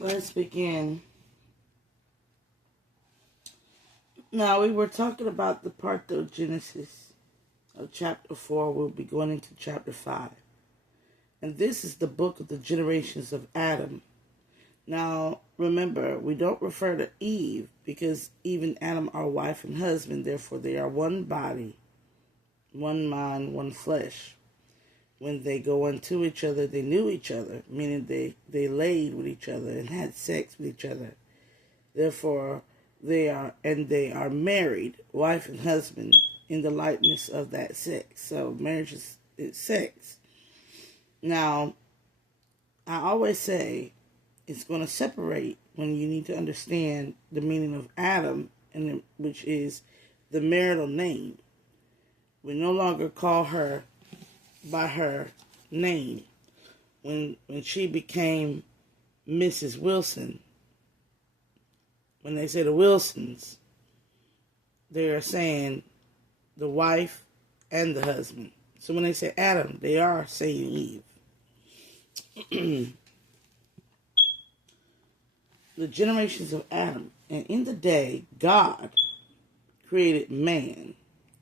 Let's begin. Now, we were talking about the Parthogenesis of chapter 4. We'll be going into chapter 5. And this is the book of the generations of Adam. Now, remember, we don't refer to Eve because Eve and Adam are wife and husband. Therefore, they are one body, one mind, one flesh. When they go into each other, they knew each other, meaning they laid with each other and had sex with each other. Therefore, they are married, wife and husband, in the likeness of that sex. So marriage is sex. Now, I always say it's going to separate when you need to understand the meaning of Adam, which is the marital name. We no longer call her by her name. When she became Mrs. Wilson, when they say the Wilsons, they are saying the wife and the husband. So when they say Adam, they are saying Eve. The generations of Adam. And in the day, God created man.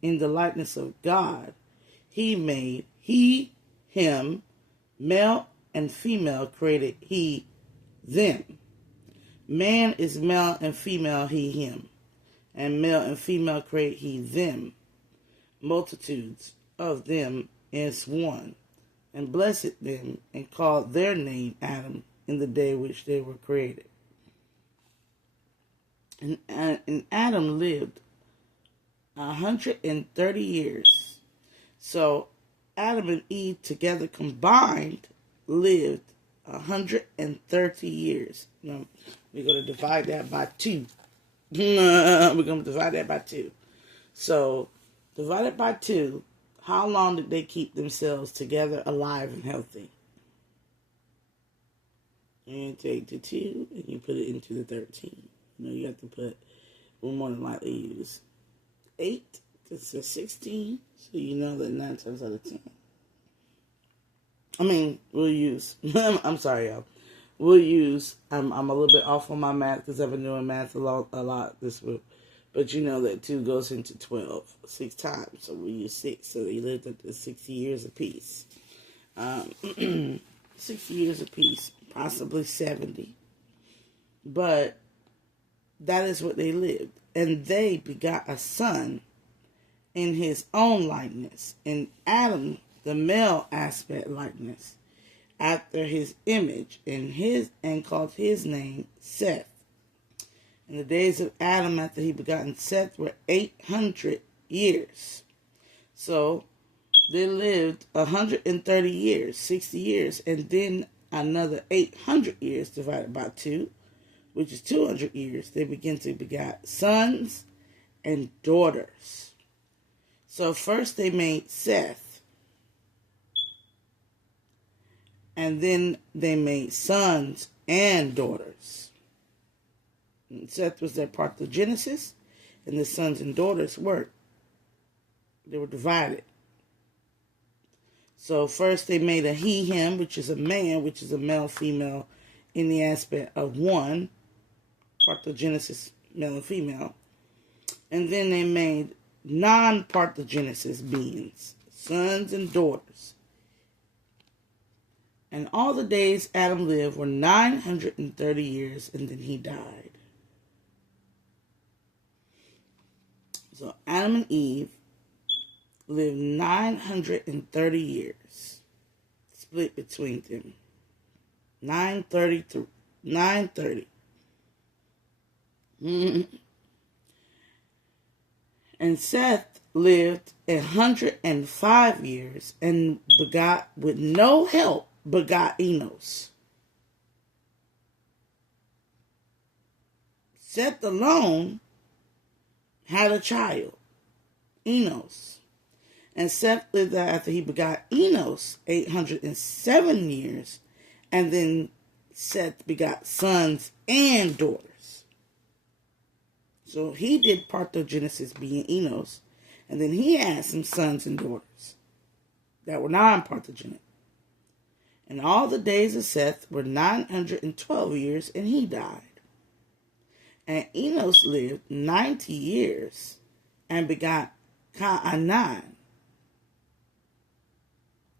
In the likeness of God, he made him, male and female created he, them. Man is male and female, he, him. And male and female create he, them. Multitudes of them is one. And blessed them and called their name Adam in the day which they were created. And Adam lived 130 years. So Adam and Eve together combined lived 130 years. Now, we're going to divide that by 2. We're going to divide that by 2. So, divided by 2, how long did they keep themselves together, alive, and healthy? And you take the 2 and you put it into the 13. You have to put, we'll more than likely use 8 to 16. So you know that 9 times out of 10. We'll use, I'm sorry, y'all. We'll use, I'm a little bit off on my math because I've been doing math a lot this week. But you know that 2 goes into 12 6 times. So we use 6. So they lived up to 60 years apiece. 60 years apiece, possibly 70. But that is what they lived. And they begot a son in his own likeness. And Adam, the male aspect likeness, after his image, and called his name Seth. And the days of Adam after he begotten Seth were 800 years. So they lived 130 years, 60 years, and then another 800 years divided by 2, which is 200 years. They begin to begot sons and daughters. So first they made Seth. And then they made sons and daughters. And Seth was their Parthogenesis, and the sons and daughters were divided. So first they made a he, him, which is a man, which is a male, female, in the aspect of one, Parthogenesis, male and female. And then they made non-Parthogenesis beings, sons and daughters. And all the days Adam lived were 930 years, and then he died. So Adam and Eve lived 930 years, split between them. 930 to 930. And Seth lived 105 years and begot with no help. Begot Enos. Seth alone had a child, Enos. And Seth lived after he begot Enos 807 years. And then Seth begot sons and daughters. So he did Parthogenesis being Enos. And then he had some sons and daughters that were non-Parthogenic. And all the days of Seth were 912 years, and he died. And Enos lived 90 years and begot Cainan.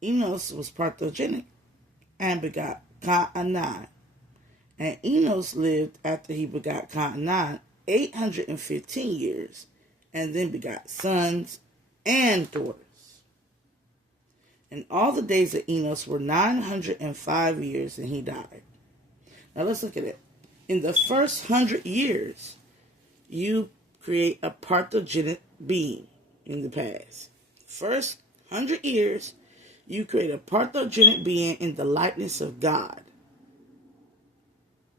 Enos was parthogenic and begot Cainan. And Enos lived after he begot Cainan 815 years, and then begot sons and daughters. And all the days of Enos were 905 years, and he died. Now let's look at it. In the first 100 years, you create a parthogenic being in the past. First 100 years, you create a parthogenic being in the likeness of God,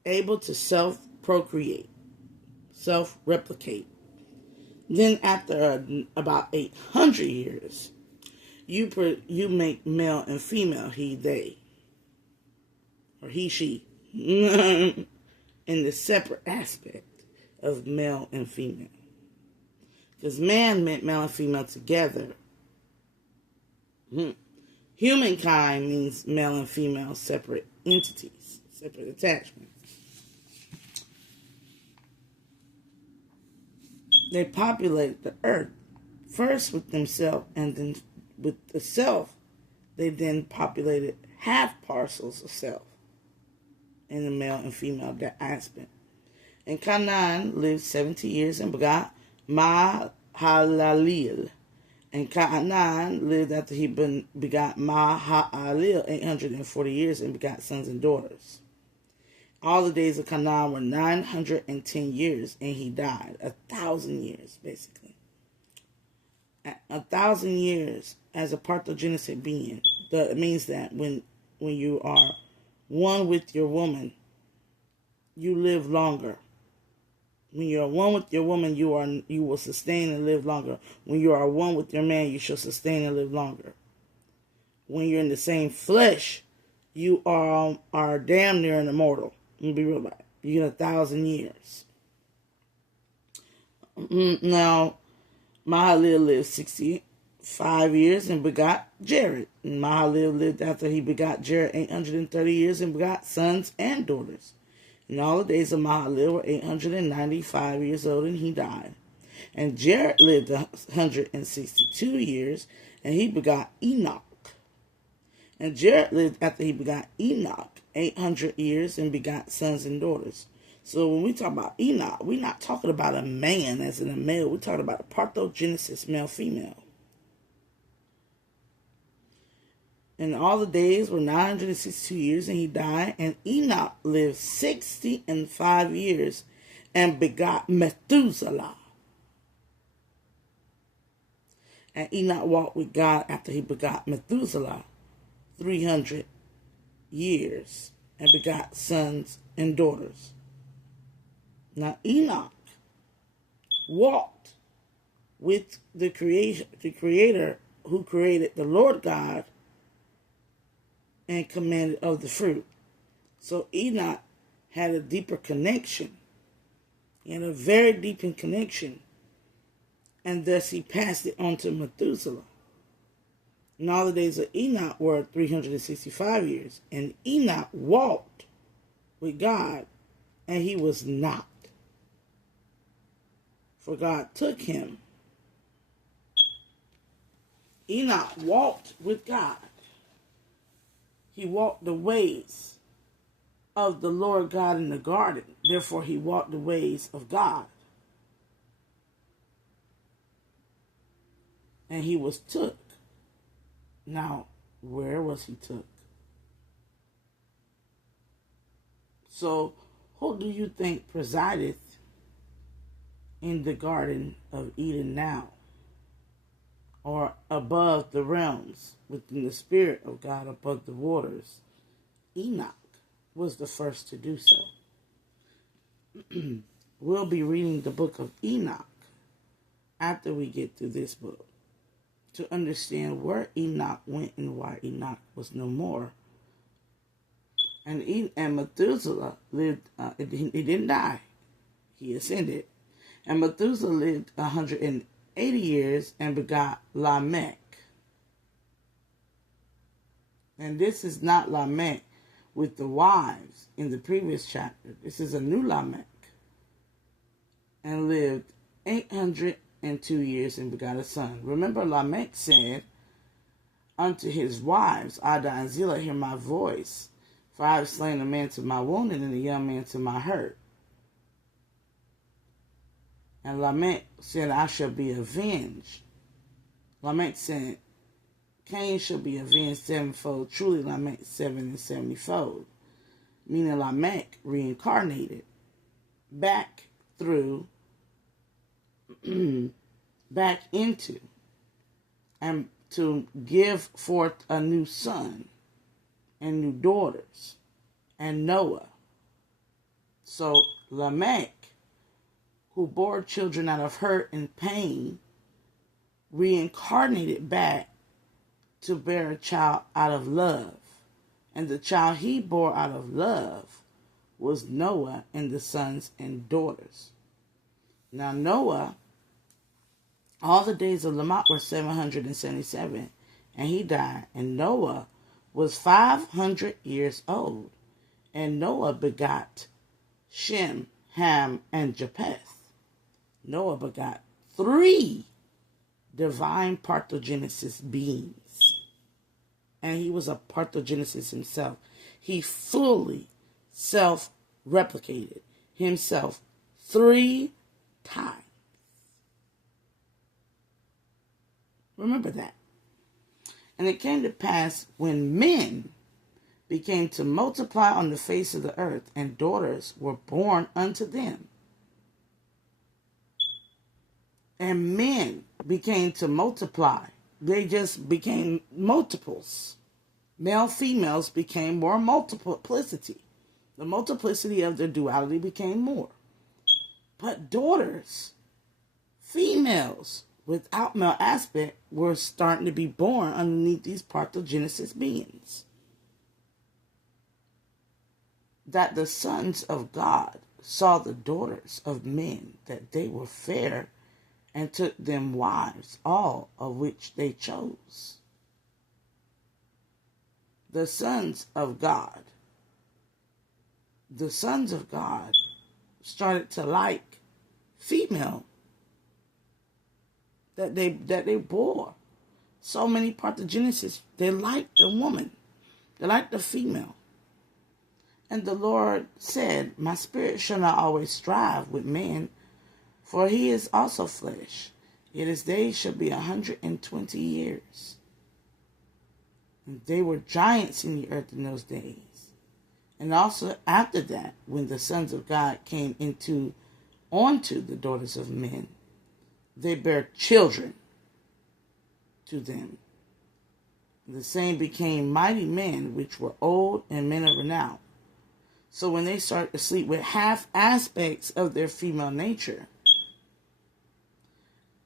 able to self-procreate, self-replicate. Then after about 800 years, you make male and female, he, they, or he, she, in the separate aspect of male and female. Because man meant male and female together. Humankind means male and female separate entities, separate attachments. They populated the earth first with themselves, and then with the self, they then populated half parcels of self in the male and female aspect. And Canaan lived 70 years and begot Mahalalel. And Canaan lived after he begot Mahalalel 840 years and begot sons and daughters. All the days of Canaan were 910 years, and he died. 1,000 years, basically. 1,000 years as a parthogenic being. It means that when you are one with your woman, you live longer. When you are one with your woman, you will sustain and live longer. When you are one with your man, you shall sustain and live longer. When you're in the same flesh, you are damn near an immortal. I'm gonna be real about it. You get 1,000 years. Now, Mahalalel lived 65 years and begot Jared. And Mahalalel lived after he begot Jared 830 years and begot sons and daughters. And all the days of Mahalalel were 895 years old, and he died. And Jared lived 162 years, and he begot Enoch. And Jared lived after he begot Enoch 800 years and begot sons and daughters. So when we talk about Enoch, we're not talking about a man as in a male. We're talking about a parthogenesis, male-female. And all the days were 962 years, and he died. And Enoch lived 65 years and begot Methuselah. And Enoch walked with God after he begot Methuselah 300 years and begot sons and daughters. Now Enoch walked with the creator who created the Lord God and commanded of the fruit. So Enoch had a deeper connection. He had a very deep connection. And thus he passed it on to Methuselah. And all the days of Enoch were 365 years. And Enoch walked with God, and he was not. For God took him. Enoch walked with God. He walked the ways of the Lord God in the garden. Therefore, he walked the ways of God. And he was took. Now, where was he took? So, who do you think presideth in the Garden of Eden now? Or above the realms, within the Spirit of God, above the waters? Enoch was the first to do so. We'll be reading the book of Enoch after we get through this book, to understand where Enoch went and why Enoch was no more. And Methuselah lived, he didn't die. He ascended. And Methuselah lived 180 years and begot Lamech. And this is not Lamech with the wives in the previous chapter. This is a new Lamech. And lived 802 years and begot a son. Remember, Lamech said unto his wives, Ada and Zillah, hear my voice, for I have slain a man to my wounding and a young man to my hurt. And Lamech said, I shall be avenged. Lamech said, Cain shall be avenged sevenfold. Truly, Lamech 70-fold. Meaning Lamech reincarnated back through, back into, and to give forth a new son and new daughters and Noah. So Lamech, who bore children out of hurt and pain, reincarnated back to bear a child out of love. And the child he bore out of love was Noah and the sons and daughters. Now Noah, all the days of Lamech were 777, and he died. And Noah was 500 years old. And Noah begot Shem, Ham, and Japheth. Noah begot 3 divine Parthogenesis beings. And he was a Parthogenesis himself. He fully self-replicated himself 3 times. Remember that. And it came to pass when men became to multiply on the face of the earth, and daughters were born unto them. And men became to multiply. They just became multiples. Male, females became more multiplicity. The multiplicity of their duality became more. But daughters, females without male aspect, were starting to be born underneath these Parthogenesis beings. That the sons of God saw the daughters of men, that they were fair, and took them wives, all of which they chose. The sons of God started to like female that they bore. So many Parthogenesis, they liked the woman. They liked the female. And the Lord said, my spirit shall not always strive with man, for he is also flesh. Yet his days shall be 120 years. And they were giants in the earth in those days. And also after that, when the sons of God came onto the daughters of men, they bare children to them. The same became mighty men, which were old and men of renown. So when they started to sleep with half aspects of their female nature,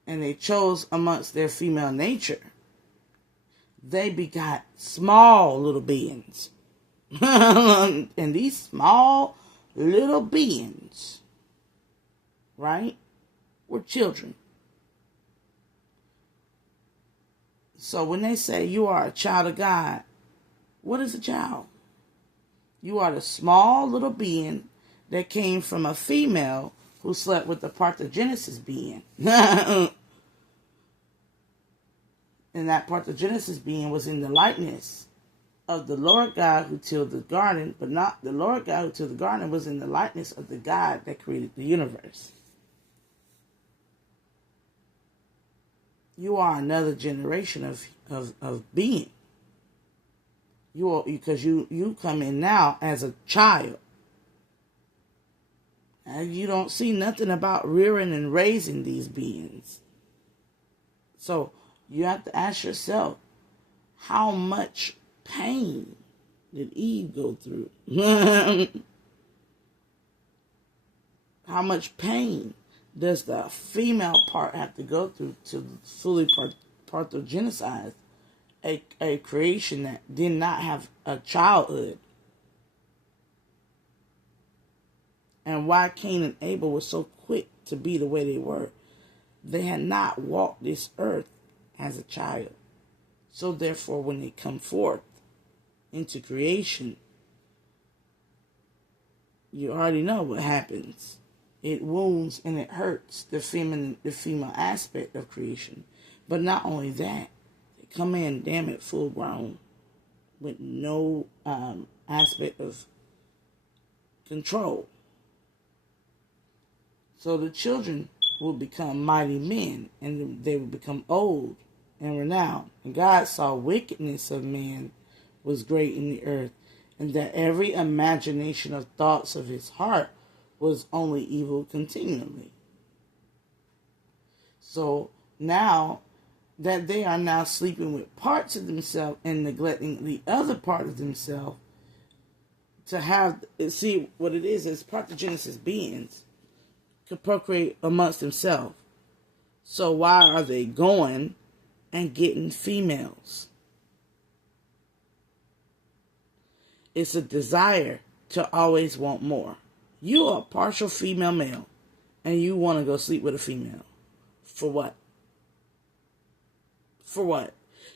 and they chose amongst their female nature, they begot small little beings. And these small little beings, right, were children. So when they say you are a child of God, what is a child? You are the small little being that came from a female who slept with the Parthogenesis being. And that Parthogenesis being was in the likeness of the Lord God who tilled the garden, but not the Lord God who tilled the garden was in the likeness of the God that created the universe. You are another generation of being. Because you come in now as a child. And you don't see nothing about rearing and raising these beings. So you have to ask yourself, how much pain did Eve go through? How much pain does the female part have to go through to fully parthogenicize a creation that did not have a childhood? And why Cain and Abel were so quick to be the way they were? They had not walked this earth as a child. So therefore, when they come forth, into creation, you already know what happens. It wounds and it hurts the female aspect of creation. But not only that, they come in, damn it, full grown, with no aspect of control. So the children will become mighty men, and they will become old and renowned. And God saw wickedness of man was great in the earth, and that every imagination of thoughts of his heart was only evil continually. So now that they are now sleeping with parts of themselves and neglecting the other part of themselves, to have, see what it is Parthogenesis beings to procreate amongst themselves. So why are they going and getting females? It's a desire to always want more. You are a partial female male, and you want to go sleep with a female. For what? For what?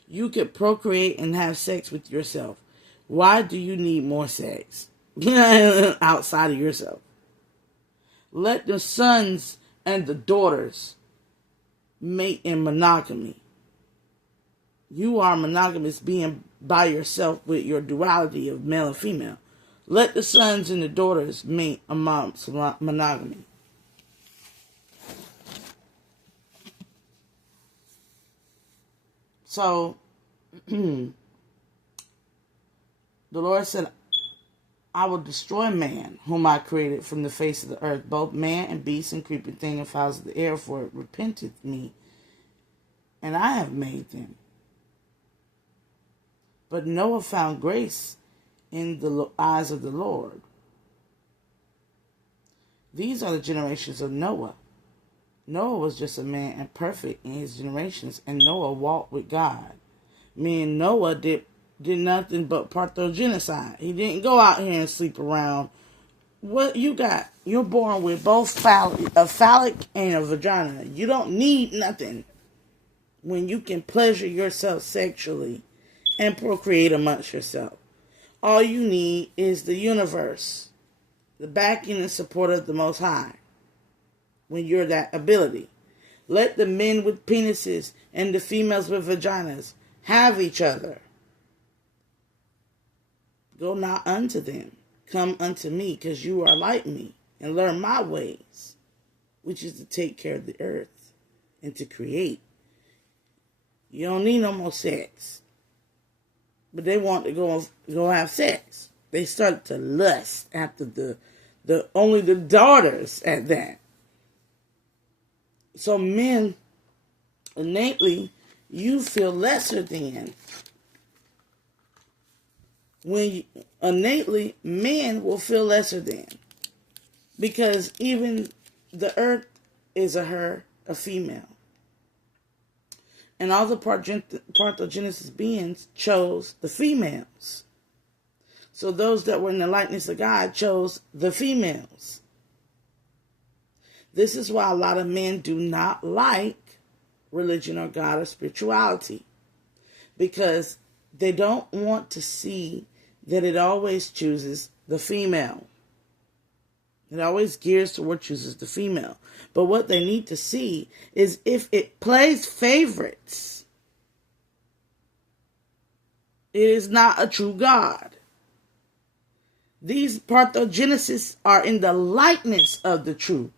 You could procreate and have sex with yourself. Why do you need more sex outside of yourself? Let the sons and the daughters mate in monogamy. You are monogamous being by yourself with your duality of male and female. Let the sons and the daughters mate amongst monogamy. So, the Lord said, I will destroy man, whom I created from the face of the earth, both man and beast and creeping thing and fowls of the air, for it repenteth me, and I have made them. But Noah found grace in the eyes of the Lord. These are the generations of Noah. Noah was just a man and perfect in his generations, and Noah walked with God. Meaning Noah did nothing but Parthogenesis. He didn't go out here and sleep around. What you got? You're born with both a phallic and a vagina. You don't need nothing when you can pleasure yourself sexually and procreate amongst yourself. All you need is the universe, the backing and support of the Most High. When you're that ability, let the men with penises and the females with vaginas have each other. Go not unto them, come unto me, because you are like me, and learn my ways, which is to take care of the earth and to create. You don't need no more sex. But they want to go have sex. They start to lust after the only the daughters at that. So men, innately, you feel lesser than. Innately, men will feel lesser than. Because even the earth is a female. And all the Parthogenesis beings chose the females. So those that were in the likeness of God chose the females. This is why a lot of men do not like religion or God or spirituality. Because they don't want to see that it always chooses the female. It always gears toward chooses the female. But what they need to see is if it plays favorites, it is not a true God. These Parthogenesis are in the likeness of the truth.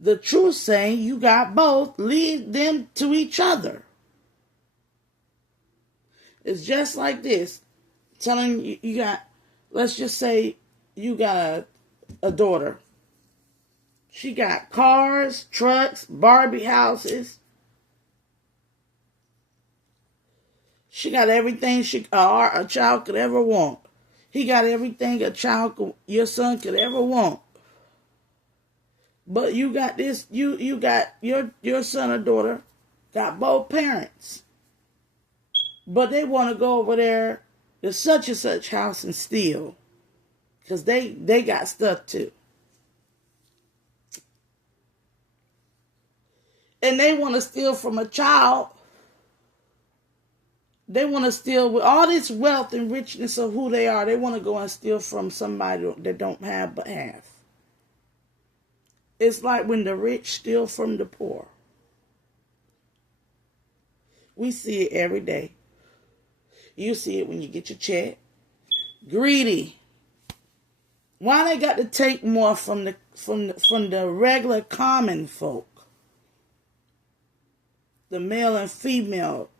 The truth saying you got both, leave them to each other. It's just like this. Telling you got, let's just say you got a daughter. She got cars, trucks, Barbie houses. She got everything a child could ever want. He got everything your son could ever want. But you got this, you got your son or daughter got both parents. But they want to go over there to such and such house and steal. Because they got stuff too. And they want to steal from a child They want to steal with all this wealth and richness of who they are. They want to go and steal from somebody that don't have but have. It's like when the rich steal from the poor. We see it every day. You see it when you get your check. Greedy. Why they got to take more from the regular common folk? The male and female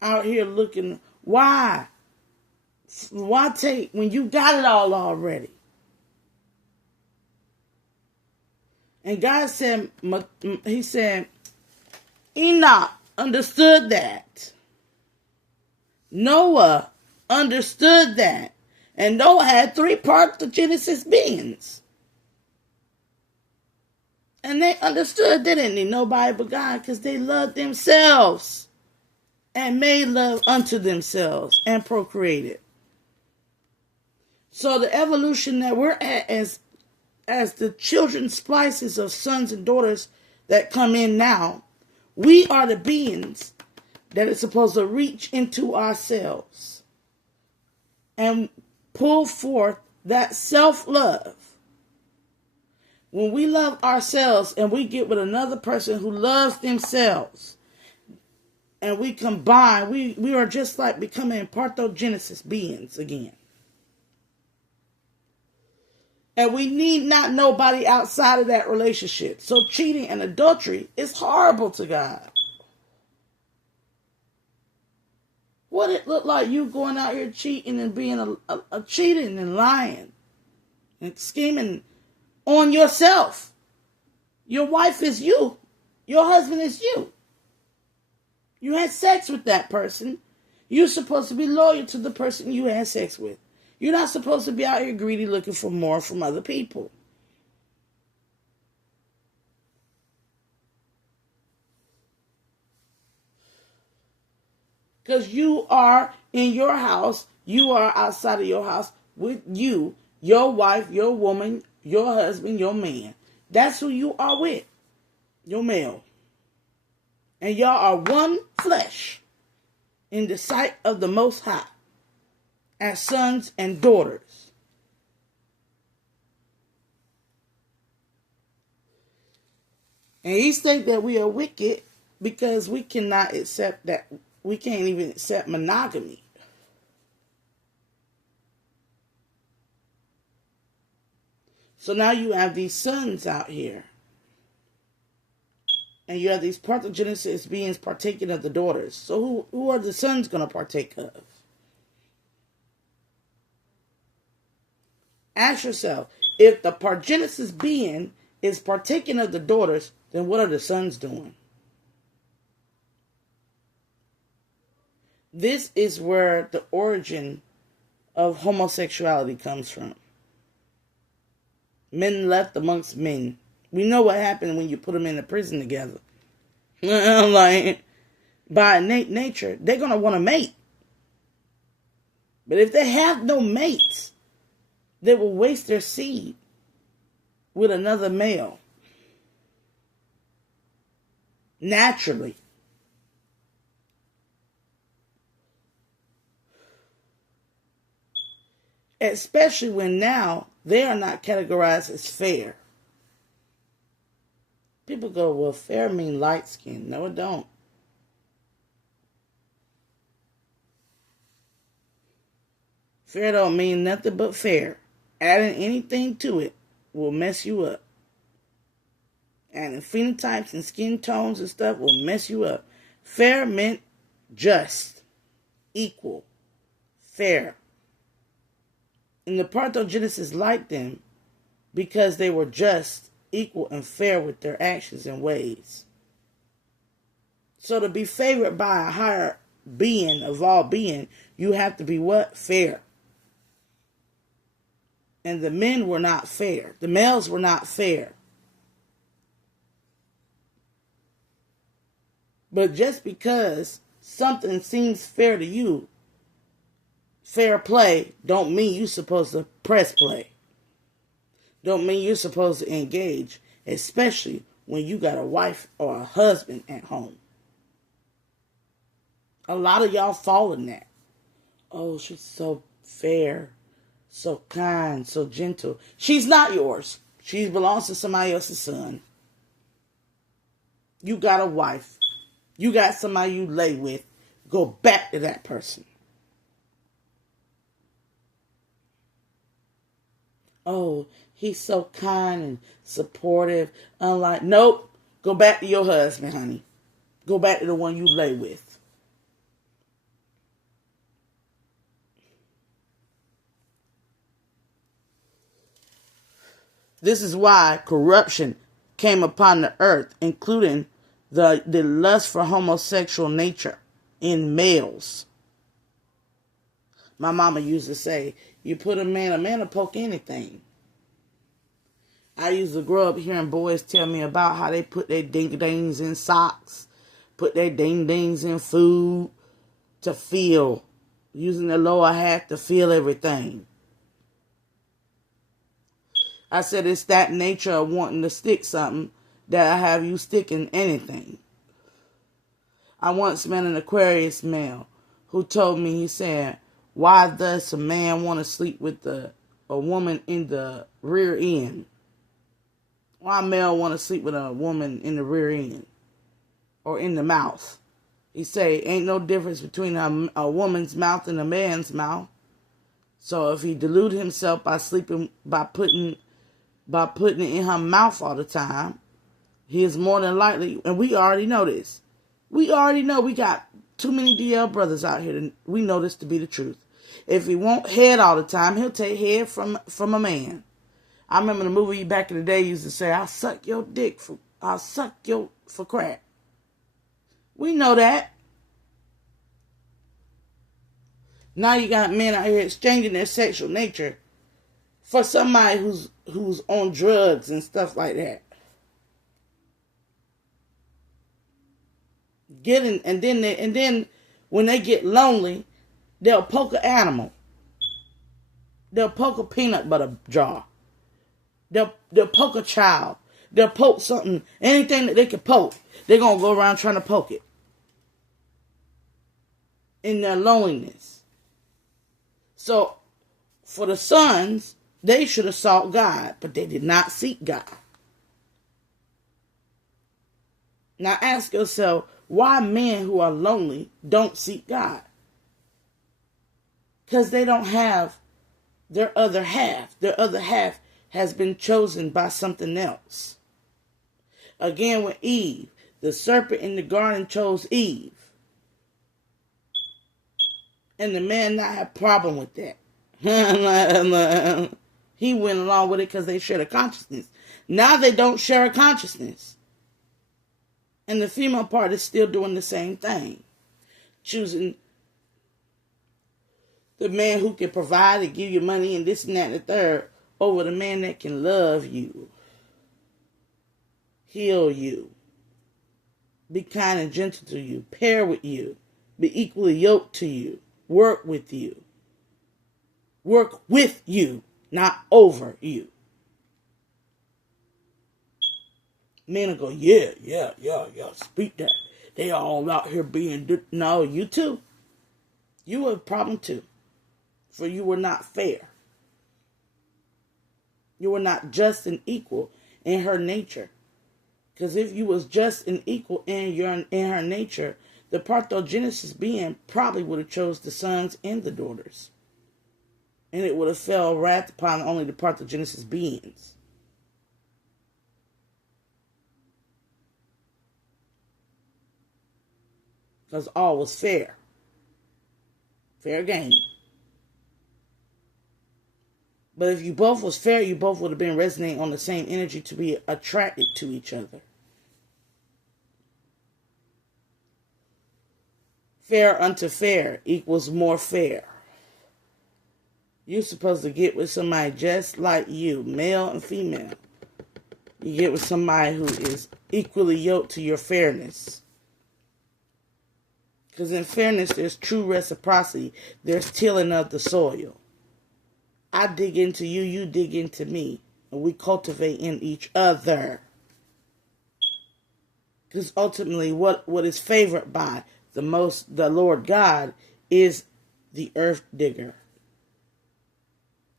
out here looking. Why? Why take when you got it all already? And God said, he said, Enoch understood that. Noah understood that. And Noah had 3 Parthogenesis beings. And they understood, didn't they? Nobody but God, because they loved themselves and made love unto themselves and procreated. So the evolution that we're at as the children splices of sons and daughters that come in now, we are the beings that are supposed to reach into ourselves and pull forth that self-love. When we love ourselves and we get with another person who loves themselves and we combine, we are just like becoming Parthogenesis beings again. And we need not nobody outside of that relationship. So cheating and adultery is horrible to God. What it look like you going out here cheating and being a cheating and lying and scheming on yourself. Your wife is you. Your husband is you. You had sex with that person. You're supposed to be loyal to the person you had sex with. You're not supposed to be out here greedy looking for more from other people. Because you are in your house, you are outside of your house with you, your wife, your woman, your husband, your man. That's who you are with, your male. And y'all are one flesh in the sight of the Most High as sons and daughters. And he said that we are wicked because we cannot accept that. We can't even accept monogamy. So now you have these sons out here. And you have these Parthogenesis beings partaking of the daughters. So who are the sons going to partake of? Ask yourself, if the Parthogenesis being is partaking of the daughters, then what are the sons doing? This is where the origin of homosexuality comes from. Men left amongst men. We know what happened when you put them in a prison together. Like, by innate nature, they're going to want to mate. But if they have no mates, they will waste their seed with another male. Naturally. Especially when now they are not categorized as fair. People go, well, fair mean light skin. No, it don't. Fair don't mean nothing but fair. Adding anything to it will mess you up. Adding phenotypes and skin tones and stuff will mess you up. Fair meant just, equal, fair. And the Parthogenesis liked them because they were just, equal, and fair with their actions and ways. So to be favored by a higher being of all being, you have to be what? Fair. And the men were not fair. The males were not fair. But just because something seems fair to you, fair play, don't mean you're supposed to press play. Don't mean you're supposed to engage, especially when you got a wife or a husband at home. A lot of y'all fall in that. Oh, she's so fair, so kind, so gentle. She's not yours. She belongs to somebody else's son. You got a wife. You got somebody you lay with. Go back to that person. Oh, he's so kind and supportive. Unlike, nope. Go back to your husband, honey. Go back to the one you lay with. This is why corruption came upon the earth, including the lust for homosexual nature in males. My mama used to say, you put a man will poke anything. I used to grow up hearing boys tell me about how they put their ding-dings in socks, put their ding-dings in food to feel, using the lower half to feel everything. I said it's that nature of wanting to stick something that I have you sticking anything. I once met an Aquarius male who told me, he said, why does a man want to sleep with a woman in the rear end? Why a male want to sleep with a woman in the rear end or in the mouth? He say, ain't no difference between a woman's mouth and a man's mouth. So if he delude himself by sleeping, by putting it in her mouth all the time, he is more than likely, and we already know this. We already know we got too many DL brothers out here. We know this to be the truth. If he won't head all the time, he'll take head from a man. I remember the movie back in the day used to say, I'll suck your dick for crack. We know that. Now you got men out here exchanging their sexual nature for somebody who's on drugs and stuff like that. And then when they get lonely, they'll poke an animal. They'll poke a peanut butter jar. They'll poke a child. They'll poke something, anything that they can poke. They're going to go around trying to poke it. In their loneliness. So, for the sons, they should have sought God, but they did not seek God. Now ask yourself, why men who are lonely don't seek God? Because they don't have their other half. Their other half has been chosen by something else. Again with Eve, the serpent in the garden chose Eve. And the man not have a problem with that. He went along with it because they shared a consciousness. Now they don't share a consciousness. And the female part is still doing the same thing. Choosing the man who can provide and give you money and this and that and the third over the man that can love you, heal you, be kind and gentle to you, pair with you, be equally yoked to you, work with you. Work with you, not over you. Men will go, yeah, speak that. They all out here being, no, you too. You have a problem too. For you were not fair. You were not just and equal in her nature. Because if you was just and equal in her nature, the Parthogenesis being probably would have chose the sons and the daughters. And it would have fell wrath upon only the Parthogenesis beings. Because all was fair. Fair game. But if you both was fair, you both would have been resonating on the same energy to be attracted to each other. Fair unto fair equals more fair. You're supposed to get with somebody just like you, male and female. You get with somebody who is equally yoked to your fairness. Because in fairness, there's true reciprocity. There's tilling of the soil. I dig into you, you dig into me. And we cultivate in each other. Because ultimately, what is favored by the Lord God is the earth digger.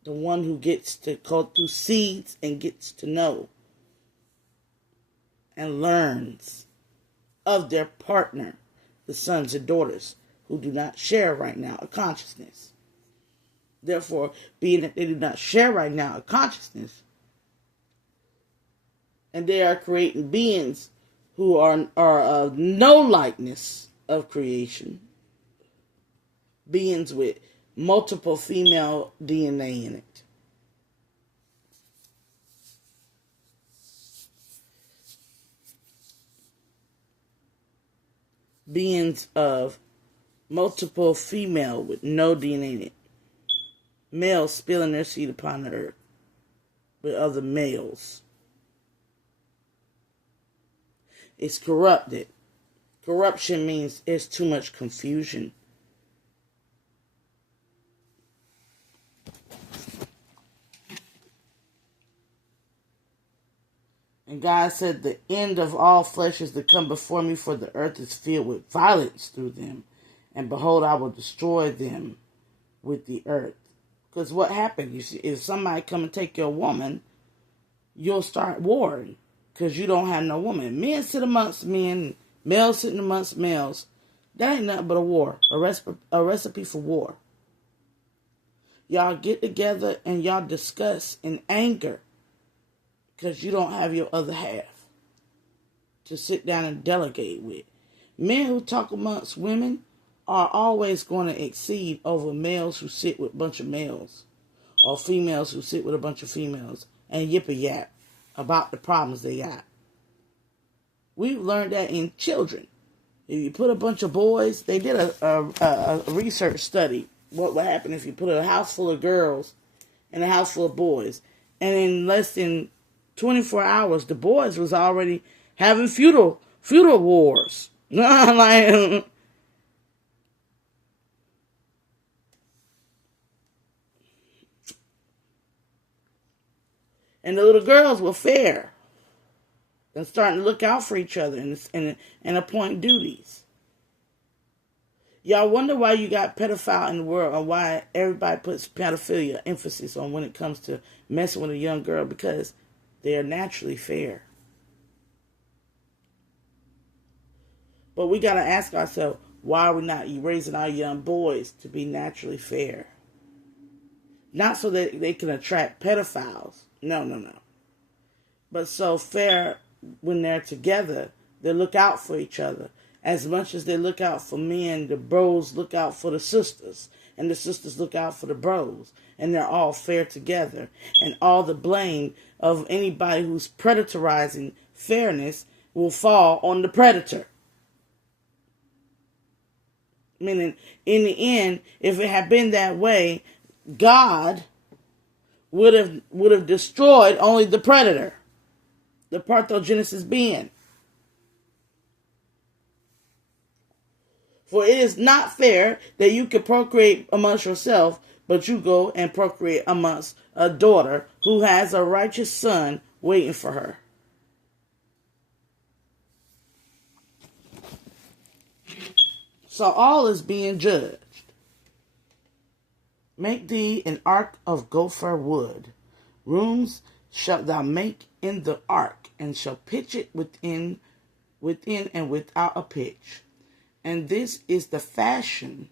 The one who gets to go through seeds and gets to know and learns of their partner, the sons and daughters who do not share right now a consciousness. Therefore, being that they do not share right now a consciousness, and they are creating beings who are of no likeness of creation, beings with multiple female DNA in it. Beings of multiple female with no DNA in it. Males spilling their seed upon the earth with other males. It's corrupted. Corruption means there's too much confusion. And God said, the end of all flesh is to come before me, for the earth is filled with violence through them. And behold, I will destroy them with the earth. Because what happened? You see, if somebody come and take your woman, you'll start warring. Because you don't have no woman. Men sit amongst men, males sitting amongst males. That ain't nothing but a war. A recipe for war. Y'all get together and y'all discuss in anger. Because you don't have your other half to sit down and delegate with. Men who talk amongst women are always going to exceed over males who sit with a bunch of males. Or females who sit with a bunch of females. And yip-a-yap about the problems they got. We've learned that in children. If you put a bunch of boys, they did a research study. What would happen if you put a house full of girls and a house full of boys. And in less than 24 hours, the boys was already having feudal wars. Like, and the little girls were fair and starting to look out for each other and appoint duties. Y'all wonder why you got pedophile in the world, or why everybody puts pedophilia emphasis on when it comes to messing with a young girl, because they are naturally fair. But we got to ask ourselves, why are we not raising our young boys to be naturally fair? Not so that they can attract pedophiles. No. But so fair when they're together, they look out for each other. As much as they look out for men, the bros look out for the sisters. And the sisters look out for the bros. And they're all fair together. And all the blame of anybody who's predatorizing fairness will fall on the predator. Meaning, in the end, if it had been that way, God would have destroyed only the predator, the Parthogenesis being. For it is not fair that you can procreate amongst yourself, but you go and procreate amongst a daughter who has a righteous son waiting for her. So all is being judged. Make thee an ark of gopher wood. Rooms shalt thou make in the ark, and shall pitch it within and without a pitch. And this is the fashion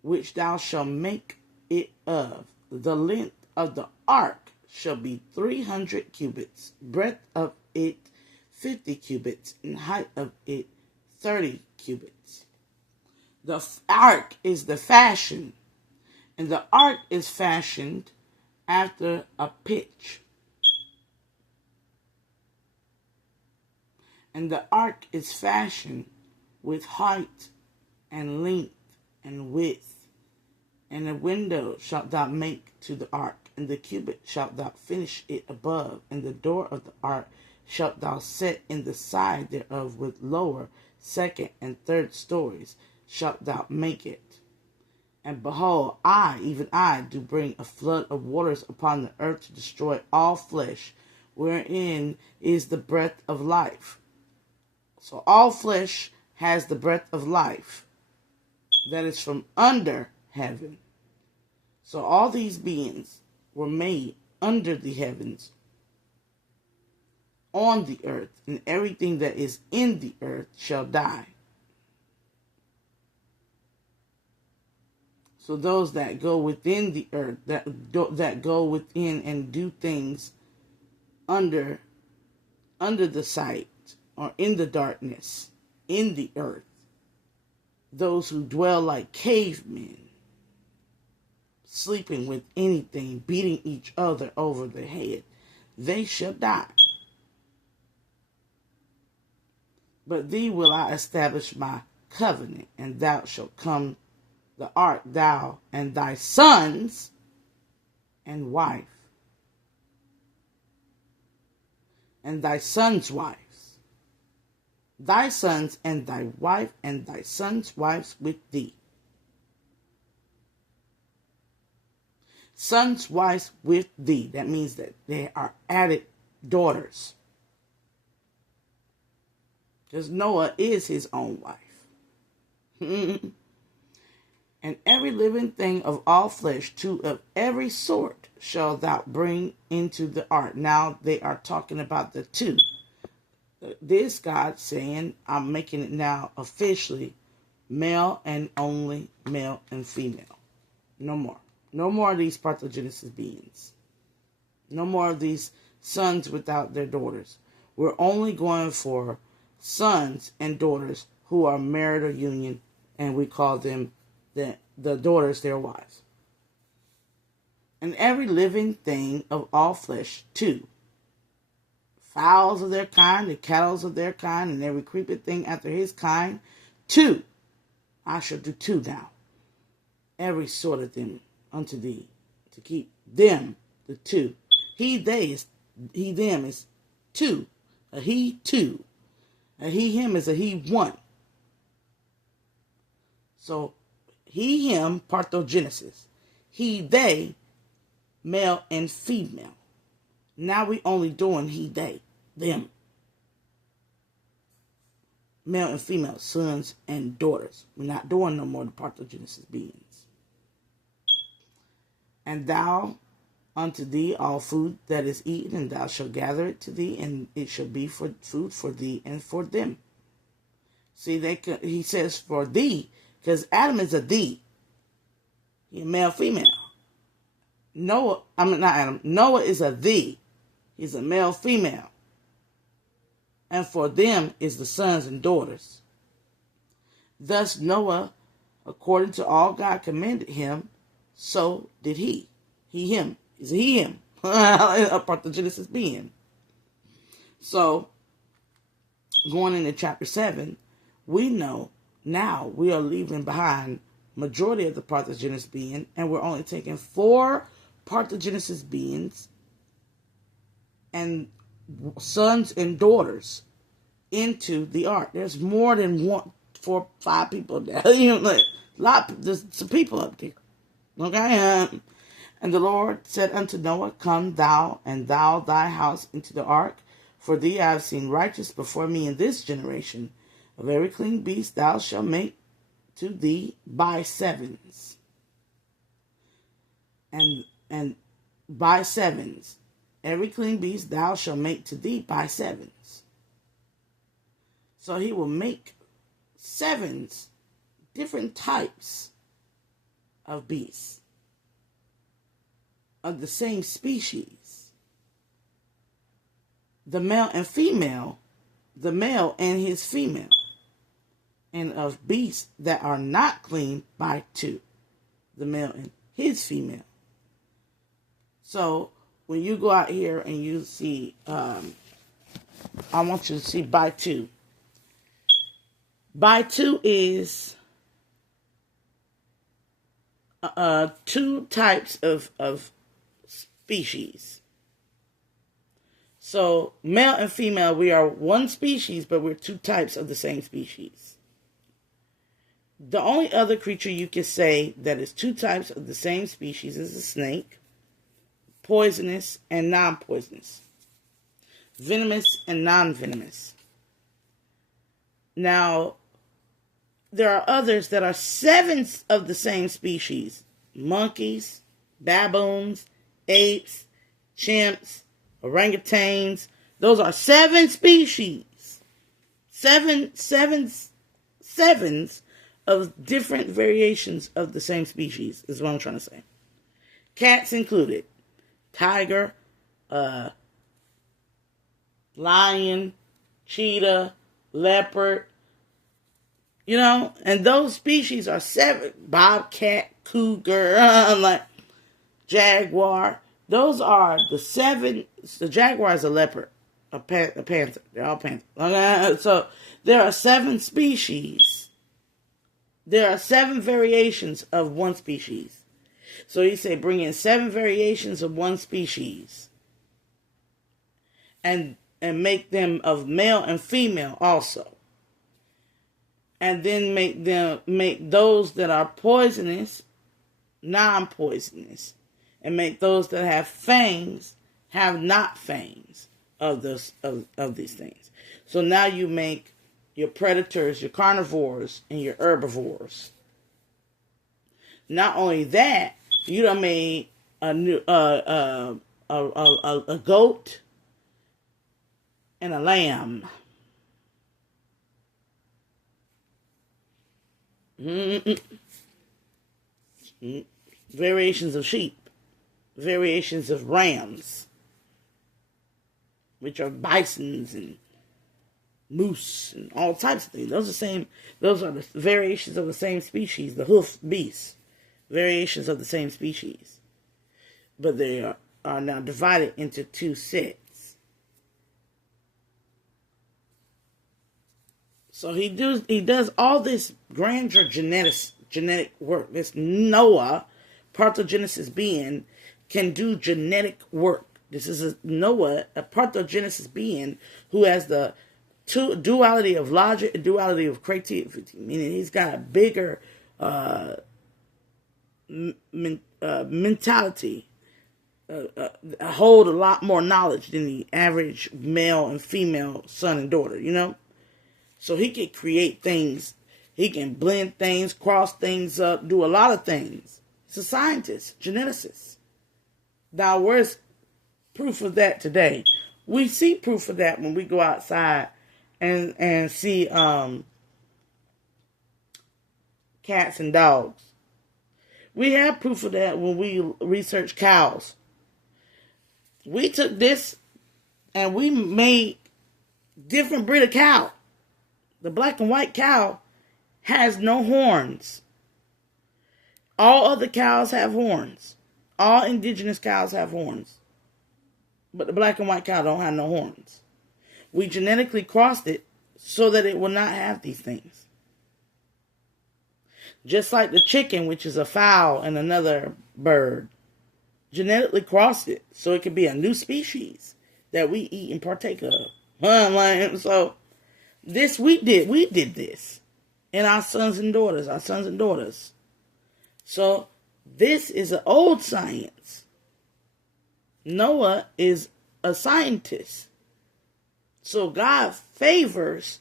which thou shalt make it of. The length of the ark shall be 300 cubits, breadth of it 50 cubits, and height of it 30 cubits. The ark is the fashion, and the ark is fashioned after a pitch. And the ark is fashioned with height and length and width. And a window shalt thou make to the ark, and the cubit shalt thou finish it above, and the door of the ark shalt thou set in the side thereof with lower, second, and third stories shalt thou make it. And behold, I, even I, do bring a flood of waters upon the earth to destroy all flesh, wherein is the breath of life. So all flesh has the breath of life. that is from under heaven. So all these beings were made under the heavens, on the earth, and everything that is in the earth shall die. So those that go within the earth, that go within and do things under the sight, or in the darkness, in the earth, those who dwell like cavemen, sleeping with anything, beating each other over the head, they shall die. But thee will I establish my covenant, and thou shalt come the ark, thou and thy sons and wife, and thy sons' wives, thy sons and thy wife, and thy sons' wives with thee. Sons' wives with thee. That means that they are added daughters. Because Noah is his own wife. And every living thing of all flesh, two of every sort, shall thou bring into the ark. Now they are talking about the two. This God saying, I'm making it now officially male and only male and female. No more. No more of these Parthogenesis beings. No more of these sons without their daughters. We're only going for sons and daughters who are marital union, and we call them the daughters their wives. And every living thing of all flesh, two. Fowls of their kind, the cattle of their kind, and every creeping thing after his kind, two. I shall do two now. Every sort of them unto thee, to keep them, the two. He, them is two. A he, two. A he, him is a he, one. So, he, him, Parthogenesis. He, they, male and female. Now we only doing he, they, them. Male and female, sons and daughters. We're not doing no more the Parthogenesis beings. And thou unto thee all food that is eaten, and thou shalt gather it to thee, and it shall be for food for thee and for them. See, he says for thee, because Adam is a thee. He's male, female. Noah is a thee. He's a male, female. And for them is the sons and daughters. Thus Noah, according to all God commanded him, so did he. He, him. He's a he, him. A Parthogenesis being. So, going into chapter 7, we know now we are leaving behind majority of the Parthogenesis being, and we're only taking 4 Parthogenesis beings and sons and daughters into the ark. There's more than 1, 4, 5 people there. There's some people up there. Okay? And the Lord said unto Noah, come thou and thou thy house into the ark, for thee I have seen righteous before me in this generation. Of every clean beast thou shalt make to thee by sevens. And by sevens. Every clean beast thou shalt make to thee by sevens. So he will make sevens, different types of beasts of the same species. The male and female, the male and his female, and of beasts that are not clean by 2, the male and his female. So when you go out here and you see, I want you to see by 2. By 2 is 2 types of species. So male and female, we are one species, but we're 2 types of the same species. The only other creature you can say that is 2 types of the same species is a snake. Poisonous and non-poisonous. Venomous and non-venomous. Now, there are others that are 7 of the same species. Monkeys, baboons, apes, chimps, orangutans. Those are 7 species. Sevens of different variations of the same species is what I'm trying to say. Cats included. Tiger, lion, cheetah, leopard, and those species are 7. Bobcat, cougar, like jaguar. Those are the 7. The jaguar is a leopard, a panther. They're all panthers. So there are 7 species. There are 7 variations of one species. So you say bring in 7 variations of one species. And make them of male and female also. And then make those that are poisonous, non-poisonous. And make those that have fangs have not fangs of these things. So now you make your predators, your carnivores, and your herbivores. Not only that, you done made a goat and a lamb. Variations of sheep. Variations of rams. Which are bisons and moose and all types of things. Those are the variations of the same species, the hoofed beasts. Variations of the same species. But they are now divided into 2 sets. So he does all this grandeur genetic work. This Noah, Parthogenesis being, can do genetic work. This is a Parthogenesis being who has the duality of logic and duality of creativity. Meaning he's got a bigger mentality, hold a lot more knowledge than the average male and female son and daughter, So he can create things. He can blend things, cross things up, do a lot of things. He's a scientist, geneticist. Now, where's proof of that today? We see proof of that when we go outside and see cats and dogs. We have proof of that when we research cows. We took this and we made different breed of cow. The black and white cow has no horns. All other cows have horns. All indigenous cows have horns. But the black and white cow don't have no horns. We genetically crossed it so that it will not have these things. Just like the chicken, which is a fowl and another bird. Genetically crossed it so it could be a new species that we eat and partake of. So this we did this in our sons and daughters. So this is an old science. Noah is a scientist. So God favors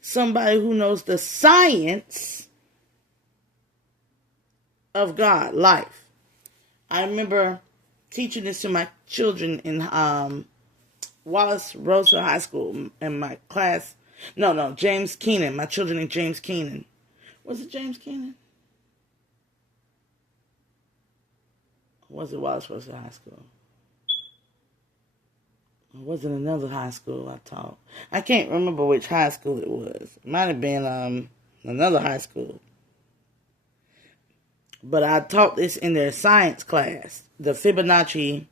somebody who knows the science of God, life. I remember teaching this to my children in Wallace Rosa High School in my class. No, James Keenan. My children in James Keenan. Was it James Keenan? Or was it Wallace Rosa High School? Or was it another high school I taught? I can't remember which high school it was. It might have been another high school. But I taught this in their science class. The Fibonacci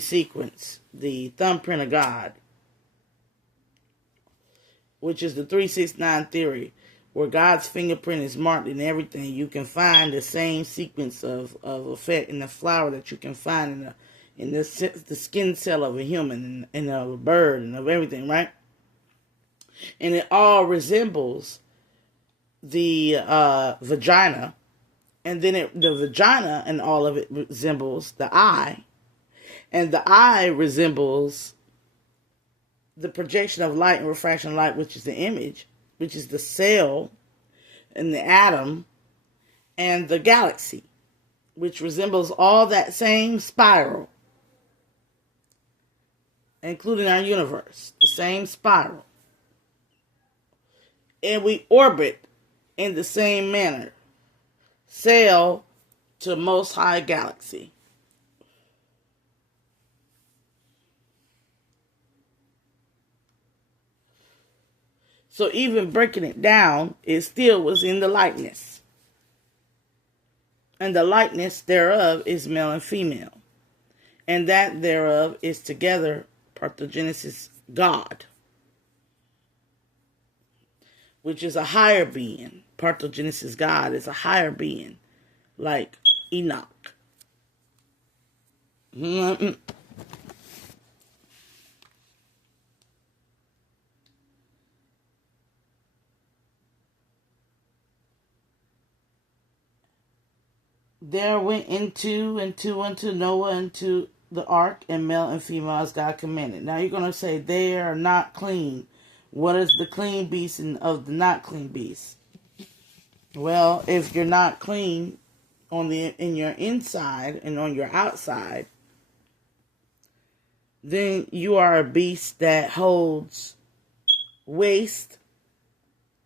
sequence. The thumbprint of God. Which is the 369 theory. Where God's fingerprint is marked in everything. You can find the same sequence of effect in the flower that you can find in the skin cell of a human and of a bird and of everything, right? And it all resembles the vagina, and then the vagina and all of it resembles the eye, and the eye resembles the projection of light and refraction of light, which is the image, which is the cell and the atom, and the galaxy, which resembles all that same spiral, including our universe, the same spiral. And we orbit in the same manner, cell to most high galaxy. So even breaking it down, it still was in the likeness. And the likeness thereof is male and female. And that thereof is together Parthogenesis God, which is a higher being. Parthogenesis God is a higher being, like Enoch. There went into unto Noah into the ark, and male and female as God commanded. Now you're going to say they are not clean. What is the clean beast and of the not clean beast? Well, if you're not clean in your inside and on your outside, then you are a beast that holds waste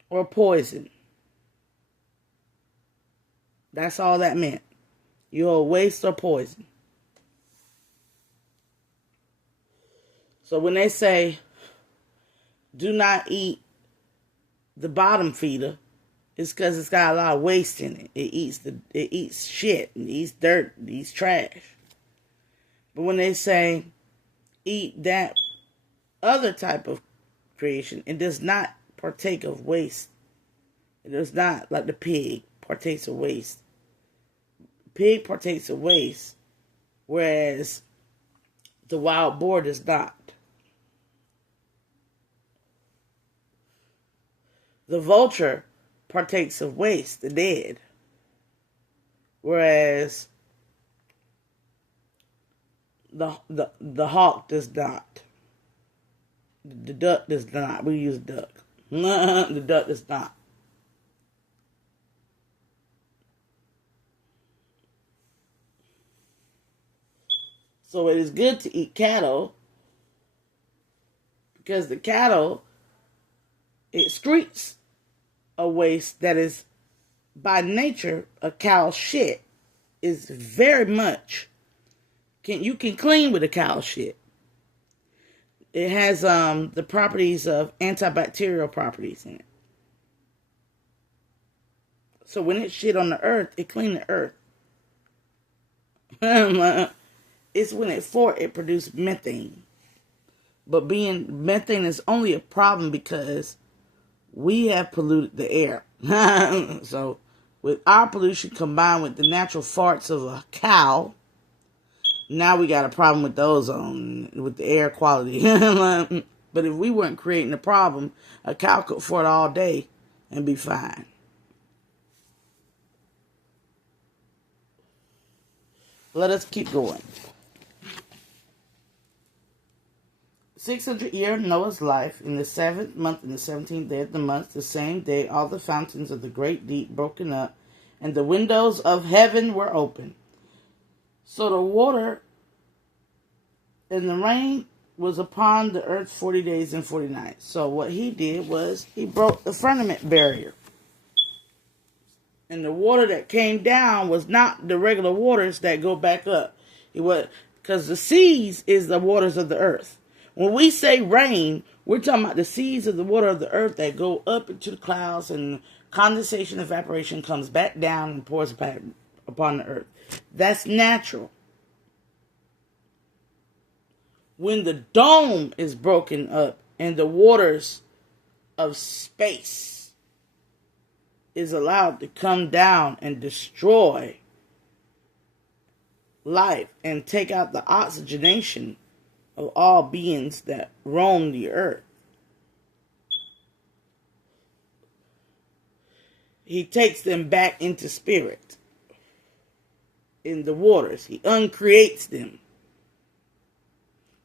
or poison. That's all that meant. You hold waste or poison. So when they say, do not eat the bottom feeder, it's because it's got a lot of waste in it. It eats shit, it eats dirt, it eats trash. But when they say, eat that other type of creation, it does not partake of waste. It does not, like the pig, partakes of waste. Pig partakes of waste, whereas the wild boar does not. The vulture partakes of waste, the dead, whereas the hawk does not. The duck does not. We use duck. The duck does not. So it is good to eat cattle because the cattle, it excretes a waste that is by nature a cow's shit. Is very much you can clean with a cow's shit. It has the properties of antibacterial properties in it. So when it shit on the earth, it clean the earth. It's when it produced methane. But methane is only a problem because we have polluted the air. So with our pollution combined with the natural farts of a cow, now we got a problem with the ozone, with the air quality. But if we weren't creating a problem, a cow could fart all day and be fine. Let us keep going. 600 year Noah's life, in the 7th month, in the 17th day of the month, the same day, all the fountains of the great deep broken up, and the windows of heaven were open. So the water and the rain was upon the earth 40 days and 40 nights. So what he did was he broke the firmament barrier. And the water that came down was not the regular waters that go back up. It was because the seas is the waters of the earth. When we say rain, we're talking about the seas of the water of the earth that go up into the clouds, and condensation, evaporation comes back down and pours back upon the earth. That's natural. When the dome is broken up and the waters of space is allowed to come down and destroy life and take out the oxygenation of all beings that roam the earth, he takes them back into spirit in the waters. He uncreates them.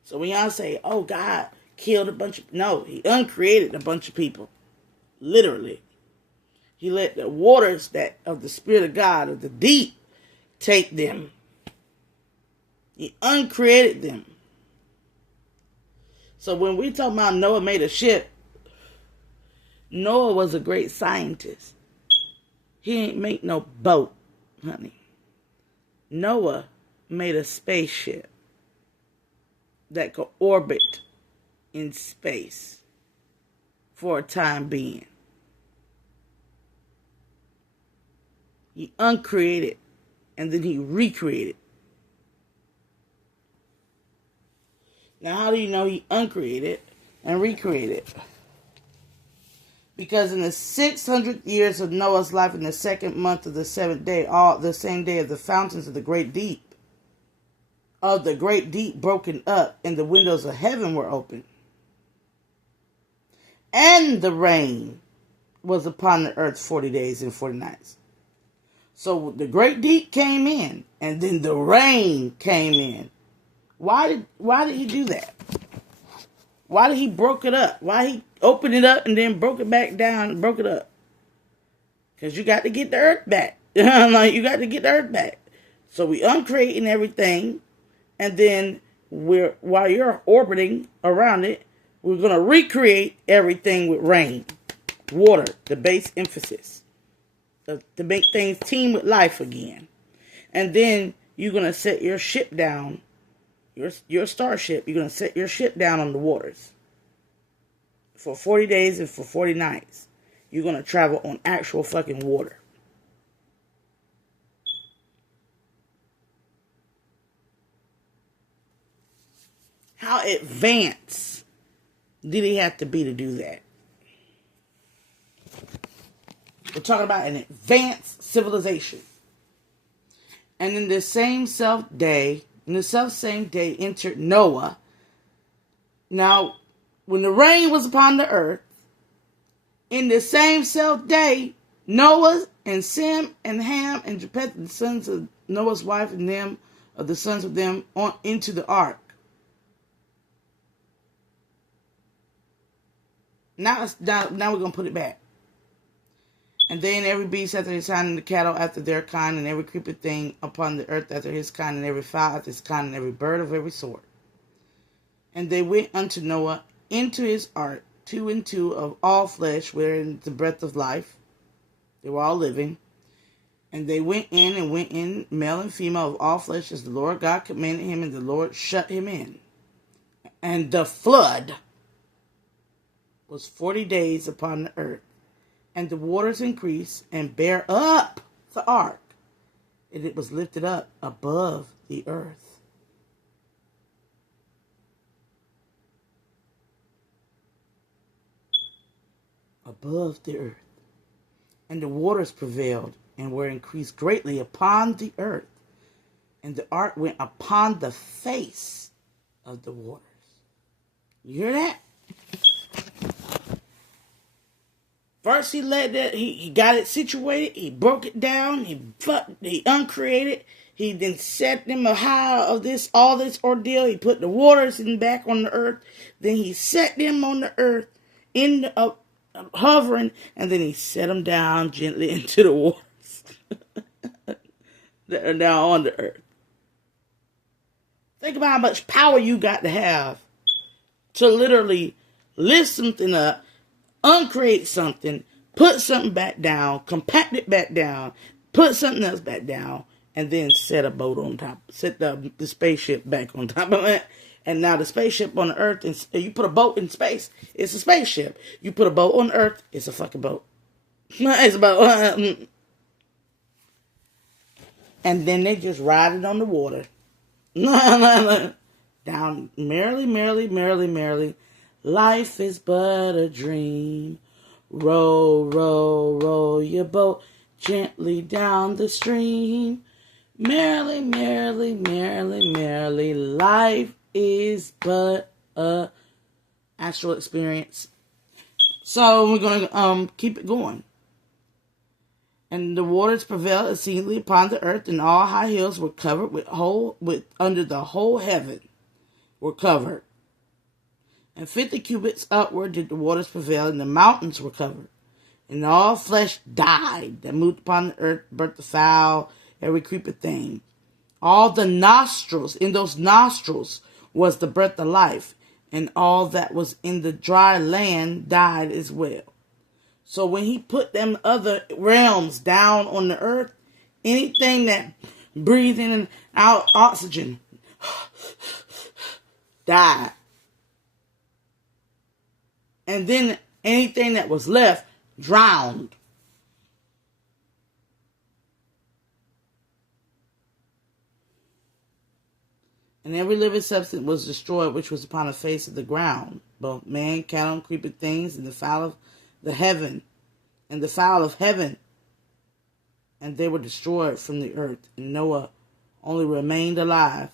So when y'all say, oh, God killed a bunch of... No, he uncreated a bunch of people. literally. He let the waters that of the Spirit of God, of the deep, take them. He uncreated them. So when we talk about Noah made a ship, Noah was a great scientist. He ain't make no boat, honey. Noah made a spaceship that could orbit in space for a time being. He uncreated and then he recreated. Now, how do you know he uncreated and recreated? Because in the 600 years of Noah's life, in the second month of the seventh day, all the same day of the fountains of the great deep, broken up, and the windows of heaven were opened. And the rain was upon the earth 40 days and 40 nights. So the great deep came in, and then the rain came in. Why did he do that? Why did he broke it up? Why he opened it up and then broke it back down and broke it up? Because you got to get the earth back. You got to get the earth back. So we uncreating everything, and then while you're orbiting around it, we're going to recreate everything with rain, water, the base emphasis, to make things teem with life again. And then you're going to set your ship down, your starship, you're going to set your ship down on the waters for 40 days and for 40 nights. You're going to travel on actual fucking water. How advanced did he have to be to do that? We're talking about an advanced civilization. And in the same self same day entered Noah. Now, when the rain was upon the earth, in the same self day, Noah and Sem and Ham and Japheth, the sons of Noah's wife, and them of the sons of them, on into the ark. Now we're going to put it back. And then every beast after his kind, and the cattle after their kind, and every creeping thing upon the earth after his kind, and every fowl after his kind, and every bird of every sort. And they went unto Noah into his ark, 2 and 2 of all flesh, wherein the breath of life. They were all living. And they went in, male and female of all flesh, as the Lord God commanded him, and the Lord shut him in. And the flood was 40 days upon the earth. And the waters increased and bare up the ark, and it was lifted up above the earth. Above the earth. And the waters prevailed and were increased greatly upon the earth. And the ark went upon the face of the waters. You hear that? First, he got it situated. He broke it down. He uncreated. He then set them high of all this ordeal. He put the waters back on the earth. Then he set them on the earth, hovering, and then he set them down gently into the waters that are now on the earth. Think about how much power you got to have to literally lift something up, uncreate something, put something back down, compact it back down, put something else back down, and then set a boat on top, set the spaceship back on top of it. And now the spaceship on the earth, you put a boat in space, it's a spaceship. You put a boat on earth, it's a fucking boat. It's a boat. And then they just ride it on the water. Down merrily, merrily, merrily, merrily. Life is but a dream. Row, row, row your boat gently down the stream. Merrily, merrily, merrily, merrily. Life is but a astral experience. So we're going to keep it going. And the waters prevailed exceedingly upon the earth, and all high hills were covered under the whole heaven were covered. And 50 cubits upward did the waters prevail, and the mountains were covered. And all flesh died that moved upon the earth, birthed the fowl, every creeper thing. All the nostrils, in those nostrils was the breath of life, and all that was in the dry land died as well. So when he put them other realms down on the earth, anything that breathed in and out oxygen died. And then anything that was left drowned. And every living substance was destroyed which was upon the face of the ground, both man, cattle, and creeping things, and the fowl of the heaven, and the fowl of heaven. And they were destroyed from the earth. And Noah only remained alive,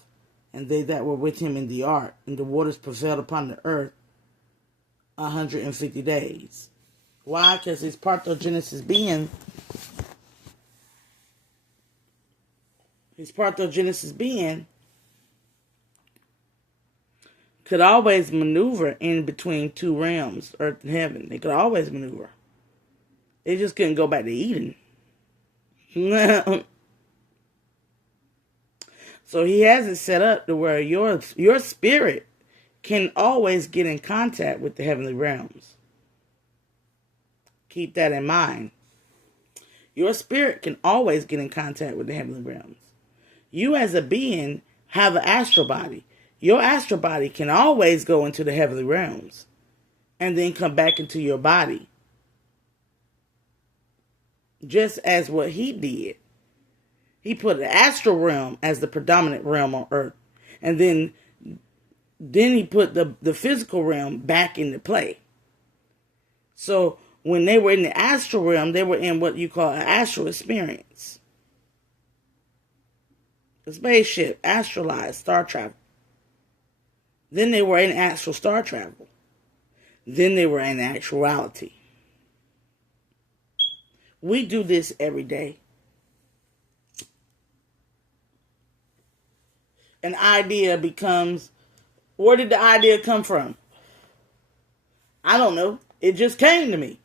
and they that were with him in the ark. And the waters prevailed upon the earth 150 days. Why? Because his Parthogenesis being could always maneuver in between two realms, earth and heaven. They could always maneuver. They just couldn't go back to Eden. So he has it set up to where your spirit can always get in contact with the heavenly realms. Keep that in mind. Your spirit can always get in contact with the heavenly realms. You as a being have an astral body. Your astral body can always go into the heavenly realms and then come back into your body. Just as what he did. He put the astral realm as the predominant realm on earth. And then he put the physical realm back into play. So when they were in the astral realm, they were in what you call an astral experience. The spaceship, astralized, star travel. Then they were in astral star travel. Then they were in actuality. We do this every day. An idea becomes, where did the idea come from? I don't know. It just came to me.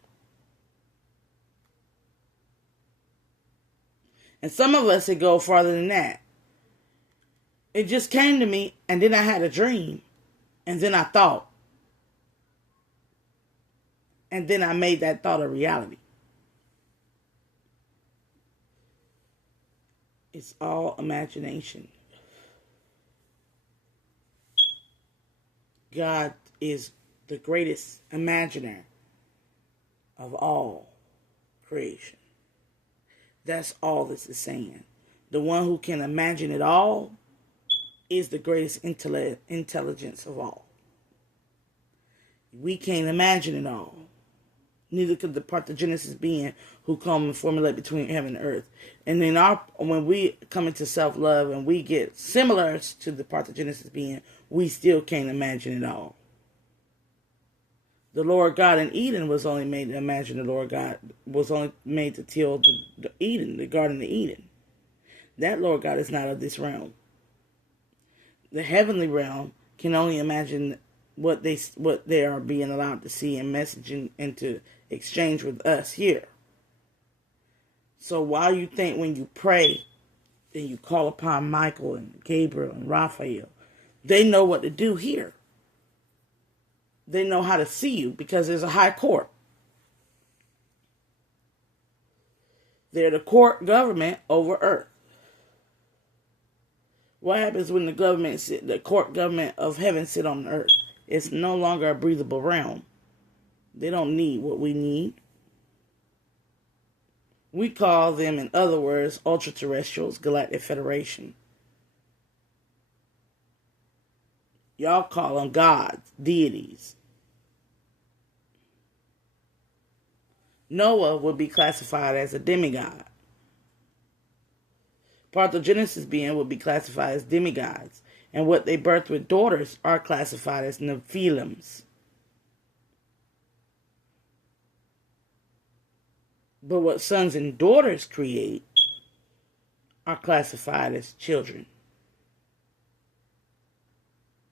And some of us, it go farther than that. It just came to me, and then I had a dream. And then I thought. And then I made that thought a reality. It's all imagination. God is the greatest imaginer of all creation. That's all this is saying. The one who can imagine it all is the greatest intelligence of all. We can't imagine it all. Neither could the Parthogenesis being who come and formulate between heaven and earth. And then when we come into self-love and we get similar to the Parthogenesis being, we still can't imagine it all. The Lord God in Eden was only made to imagine. The Lord God was only made to till the Eden, the Garden of Eden. That Lord God is not of this realm. The heavenly realm can only imagine what they are being allowed to see and messaging and to exchange with us here. So while you think when you pray, then you call upon Michael and Gabriel and Raphael, they know what to do here. They know how to see you because there's a high court. They're the court government over earth. What happens when the court government of heaven sit on the earth? It's no longer a breathable realm. They don't need what we need. We call them, in other words, ultra-terrestrials, Galactic Federation. Y'all call them gods, deities. Noah would be classified as a demigod. Parthogenesis being would be classified as demigods. And what they birthed with daughters are classified as Nephilims. But what sons and daughters create are classified as children.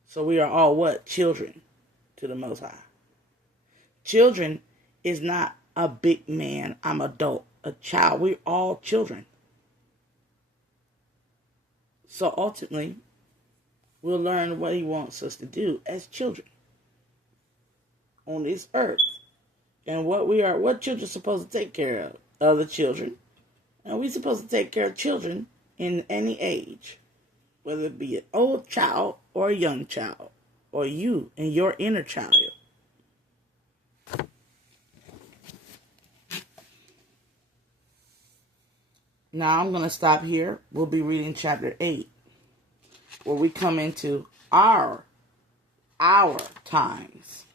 So we are all what? Children to the Most High. Children is not a big man. I'm adult, a child. We're all children. So ultimately, we'll learn what he wants us to do as children on this earth. And what children are supposed to take care of? Other children. And we're supposed to take care of children in any age, whether it be an old child or a young child, or you and your inner child. Now I'm going to stop here. We'll be reading chapter 8, where we come into our times.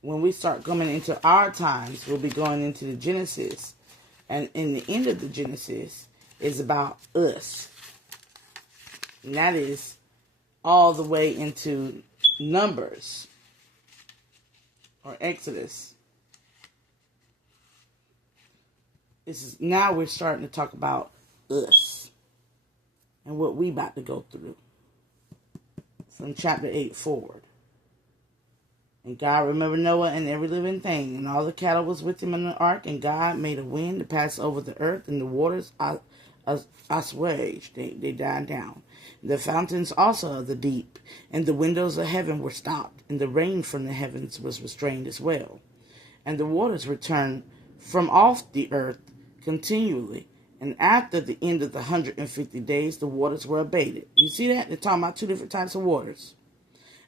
When we start coming into our times, we'll be going into the Genesis. And in the end of the Genesis is about us. And that is all the way into Numbers or Exodus. Now we're starting to talk about us and what we about to go through. From chapter 8 forward. And God remembered Noah and every living thing, and all the cattle was with him in the ark, and God made a wind to pass over the earth, and the waters assuaged, they died down. The fountains also of the deep, and the windows of heaven were stopped, and the rain from the heavens was restrained as well. And the waters returned from off the earth continually, and after the end of the 150 days, the waters were abated. You see that? They're talking about two different types of waters.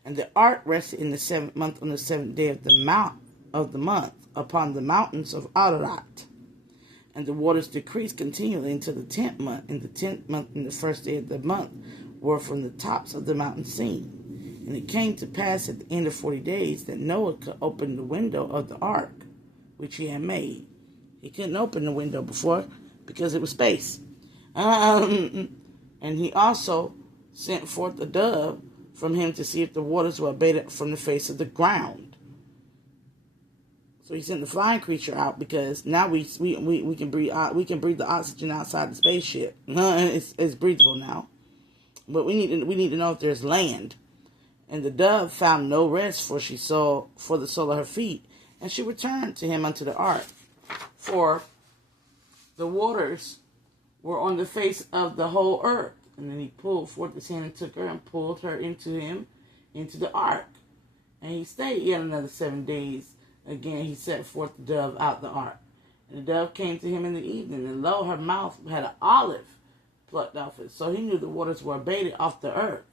And the ark rested in the 7th month on the 7th day of the month upon the mountains of Ararat. And the waters decreased continually until the 10th month. And the 10th month and the first day of the month were from the tops of the mountain seen. And it came to pass at the end of 40 days that Noah could open the window of the ark, which he had made. He couldn't open the window before because it was space. And he also sent forth a dove from him to see if the waters were abated from the face of the ground. So he sent the flying creature out because now we can breathe the oxygen outside the spaceship. It's breathable now, but we need to know if there's land. And the dove found no rest, for she saw for the sole of her feet, and she returned to him unto the ark, for the waters were on the face of the whole earth. And then he pulled forth his hand and took her and pulled her into the ark. And he stayed yet another 7 days. Again, he set forth the dove out the ark. And the dove came to him in the evening, and lo, her mouth had an olive plucked off it. So he knew the waters were abated off the earth.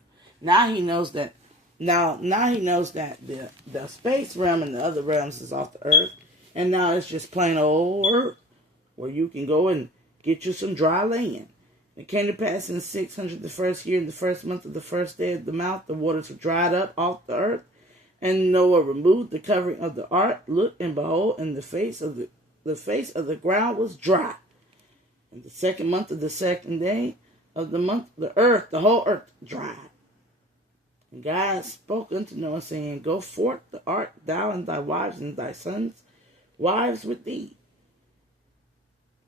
Now he knows that. Now he knows that the space realm and the other realms is off the earth, and now it's just plain old earth, where you can go and get you some dry land. It came to pass in the 601st year, in the 1st month of the 1st day of the month, the waters were dried up off the earth. And Noah removed the covering of the ark. Look, and behold, and the face of the ground was dry. In the 2nd month of the 2nd day of the month, the whole earth dried. And God spoke unto Noah, saying, Go forth the ark, thou and thy wives and thy sons' wives with thee.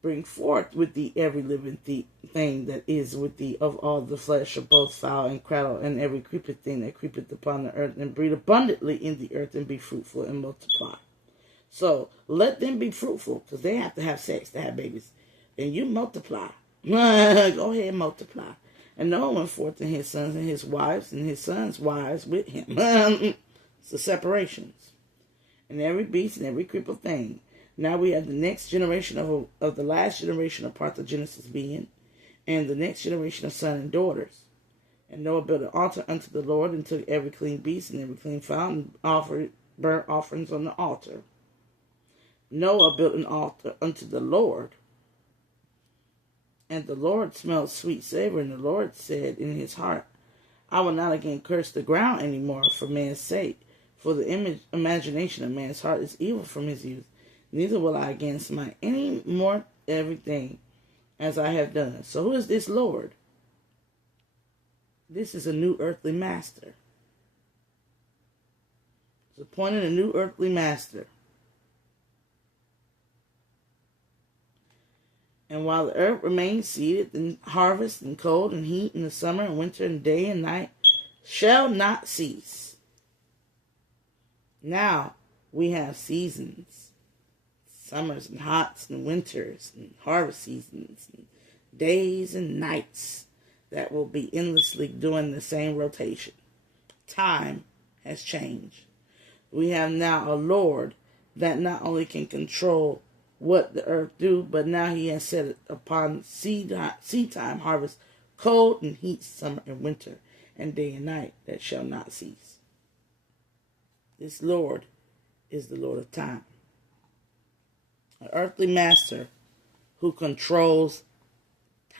Bring forth with thee every living thing that is with thee of all the flesh of both fowl and cattle, and every creeping thing that creepeth upon the earth, and breed abundantly in the earth, and be fruitful and multiply. So let them be fruitful, because they have to have sex to have babies. And you multiply. Go ahead and multiply. And Noah went forth to his sons and his wives, and his sons' wives with him. It's the separations. And every beast and every creeping thing. Now we have the next generation of the last generation of Parthogenesis being, and the next generation of sons and daughters. And Noah built an altar unto the Lord, and took every clean beast and every clean fowl, and offered burnt offerings on the altar. Noah built an altar unto the Lord, and the Lord smelled sweet savor, and the Lord said in his heart, I will not again curse the ground any more for man's sake, for the imagination of man's heart is evil from his youth. Neither will I again smite any more everything as I have done. So who is this Lord? This is a new earthly master. It's appointed a new earthly master. And while the earth remains seeded, and harvest and cold and heat, in the summer and winter and day and night shall not cease. Now we have seasons. summers and hots and winters and harvest seasons and days and nights that will be endlessly doing the same rotation. Time has changed. We have now a Lord that not only can control what the earth do, but now he has set it upon seed time, harvest, cold and heat, summer and winter, and day and night that shall not cease. This Lord is the Lord of time. An earthly master who controls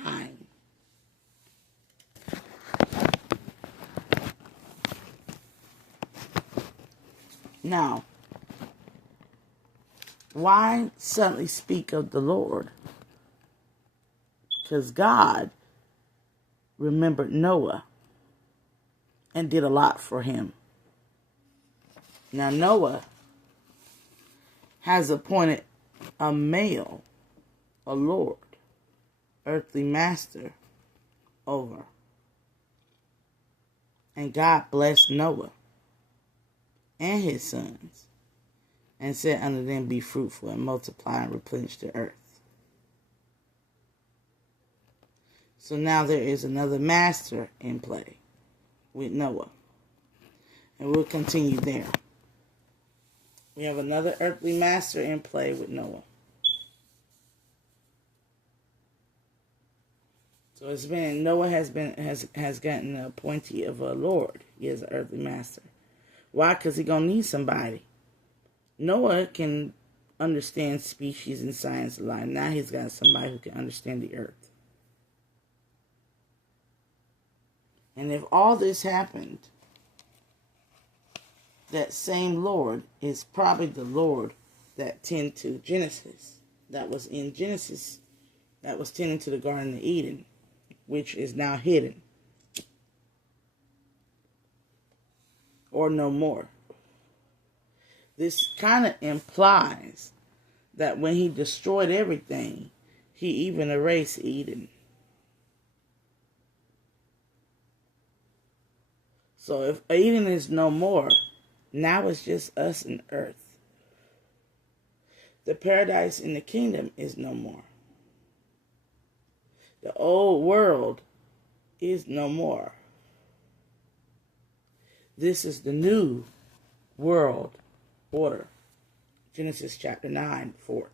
time. Now, why suddenly speak of the Lord? Because God remembered Noah and did a lot for him. Now, Noah has appointed a male, a Lord, earthly master over. And God blessed Noah and his sons and said unto them, be fruitful and multiply and replenish the earth. So now there is another master in play with Noah. And we'll continue there. We have another earthly master in play with Noah. So it's been, Noah has gotten the appointee of a Lord. He is an earthly master. Why? Because he's going to need somebody. Noah can understand species and science of life. Now he's got somebody who can understand the earth. And if all this happened, that same Lord is probably the Lord that tended to Genesis. That was in Genesis. That was tending to the Garden of Eden, which is now hidden. Or no more. This kind of implies that when he destroyed everything, he even erased Eden. So if Eden is no more, now it's just us and earth. The paradise in the kingdom is no more. The old world is no more. This is the new world order. Genesis chapter 9, 4.